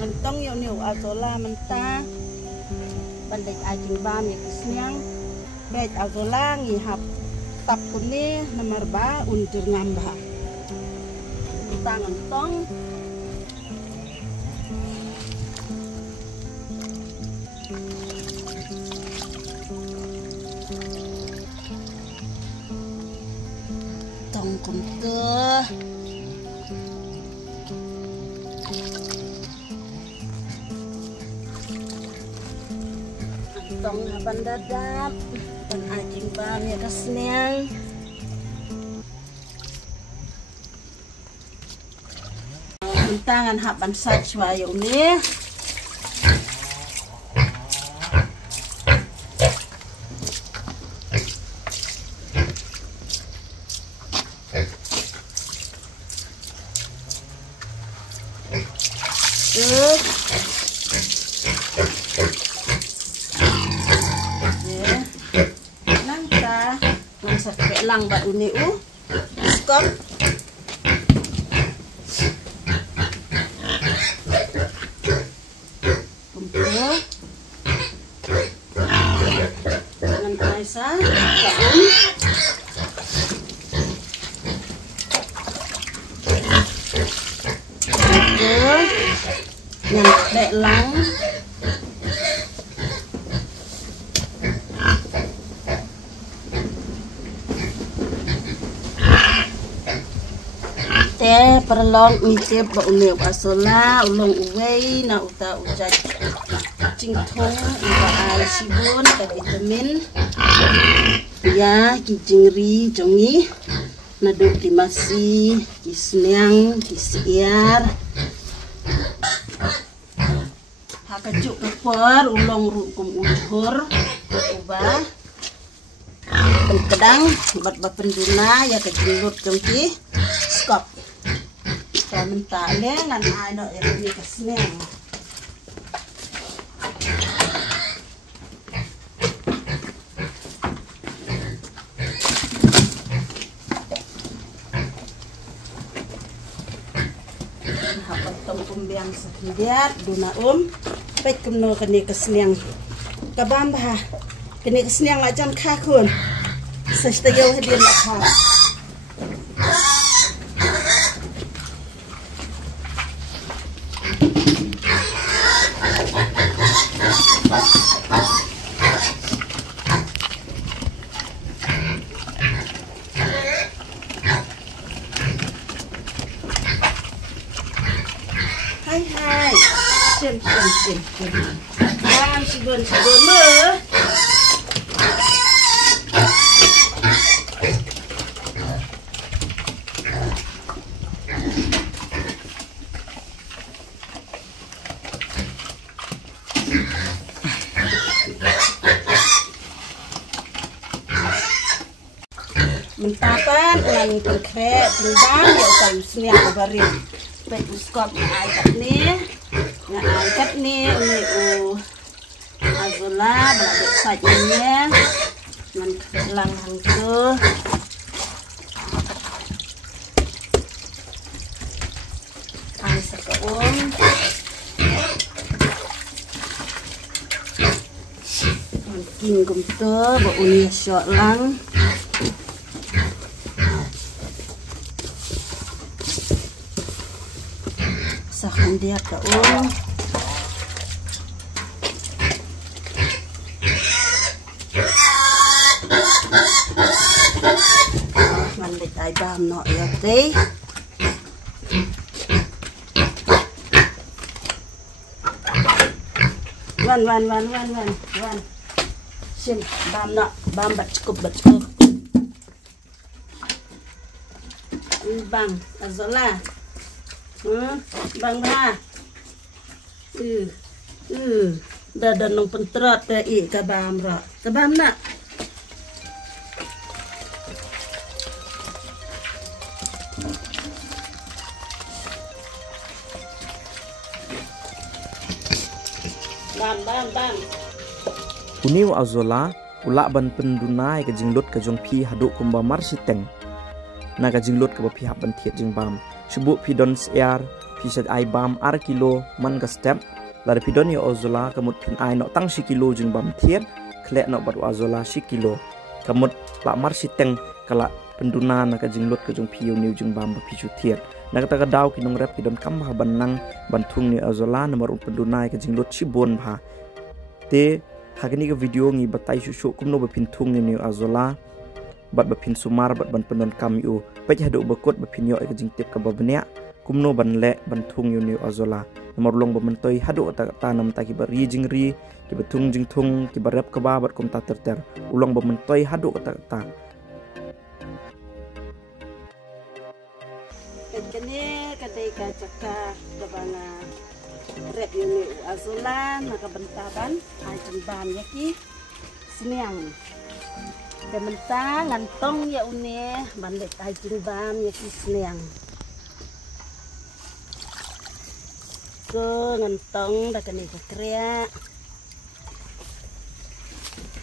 mentong yo niu azola mentah bandek ajing bam ya kesniang baik azola ngihap tap kuni nomor ba unjur ngambah tangan tong tong kumtuh tong haban dadap dan ajing bam ya kesniang tangan haban sajwa yung ni lang ba uni skop kumpul dengan Aisyah kaum yang belang perlong ngicip ba uni asola ulong uwei na uta ujat cingthong iba al sibun ka vitamin ya kijingri jongi naduk dimasi kisneang kisiar hakajuk kepor ulong rukum ujhur ubah pedang buat bapenduna ya kejingut jongki skop mentah le ngan ai no ya ni kesneng hapat tong kumbiang sakidiat duna pek kemno kene kesneng kabam bah kene kesneng macam khakun sestegel hadian lakha hai sim jam sibun me mentapan lan perkrep lubang ya usai usnya kabarin baik uskop ngaikat nih ini azola balak sajanya nan lang hangtu ai sakaum kin kumto ba uni syok lang sahan dia kaum mandek ai bam no ya teh wan sim bam no bam bat cukup bang azola bang bah dada nong pentrot teh I kabam nak bam Uniu azola ulak ban pendunai ke jinglut ke jongpi haduk kumba marsiteng na ke jinglut ke bapi ban thiet jingbam subuk pi don siar pisat ai bam ar kilo man ka step lar pidon yo azola kamut pin ai no tang si kilo jing bam thiet khle no bat azola si kilo kamut la mar si teng kala penduna na ka jing lot ka jong piu niu jing bam ba pichu thiet nak ta ka daw kinong rep kidon kam ha banang banthung ni azola nomor penduna ka jing lot si bon bha te hagani ka video ngi batai su kumno ba pinthung ni azola bat ba pin sumar bat ban pendon kam yu pej hadu bakot ba pin yo ka jing tip ka ba bnya kumno ban le banthung yu ni azola nomor long ba mentoi hadu ta tanam ta ki ba ri jing ri ki ba thung jing thung ki ba rep ka ba bat kom ta ter ulong ba mentoi hadu ta kene kadai ka caka dabanga rep yuni azola naka bentaban ajin bam yaki siniang dementa ngantong ya une bandek ajin bam yaki siniang ke ngantong da kene ka krea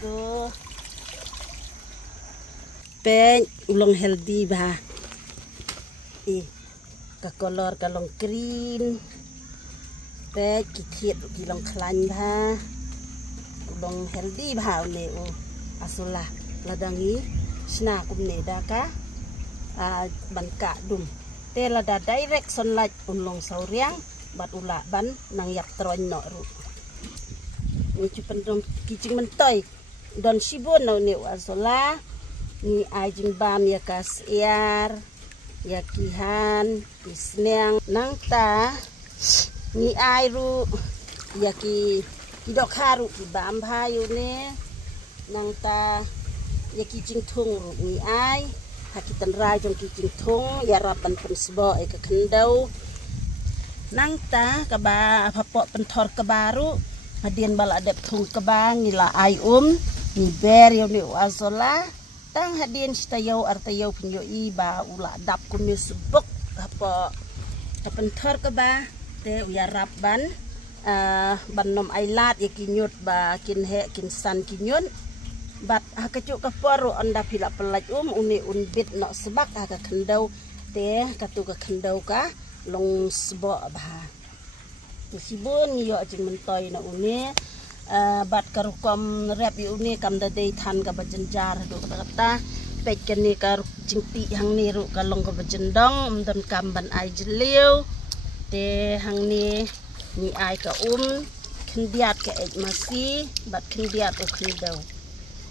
ke pen ulong healthy ba ka color kalong green te kithiet kilong klan bha ulong healthy bha le o asola ladangi sna kumne da ka ban ka dum te lada direct sunlight ulong sauriang bat ula ban nang yak tron no ru ni chupendom kijing mentoi don sibon no ne asola ni ajing bam ya kas iar ya kihan kisneang nang ta ni airu ya ki dok haru ki bam bhayu ne nang ta ya ki jing thung ru ni ai hakitan rai jong ki jing thung ya rapan pen sbo e ka khendau nang ta ka ba phapo pen thor ka baru hadien bal adep thung ka ba ngila ai ni ber yo ni azola tang hadien stayau artayau punyo iba ula dap kumis bok apa penthor ka ba te uya rabban ban nom ailat ya kinyut ba kin he kin san kinyun bat hakacu ka poru anda pila pelaj uni unbit no sebak ka khendau te katu ka khendau ka long sbo ba tu sibun yo jing mentoi na uni bat karukom rep uni kam da dei than ka bajenjar do kata pej kene kar jingti hang ni ru kalong ka bajendong don kam ban ai jeliu te hang ni ai ka khendiat ka ek masi bat khendiat o khendau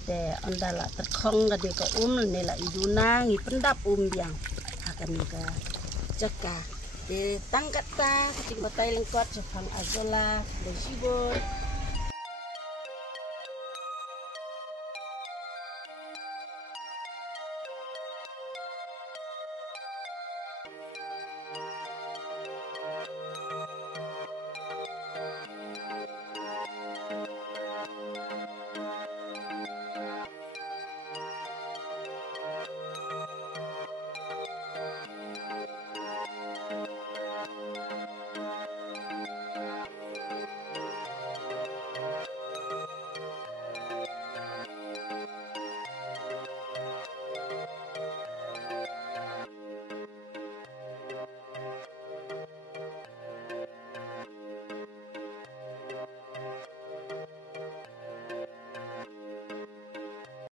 te andala terkhong ga de ka ne la iduna ngi pendap biang akan ka jaka te tangkat ta kucing batai lengkot jepang azola de sibur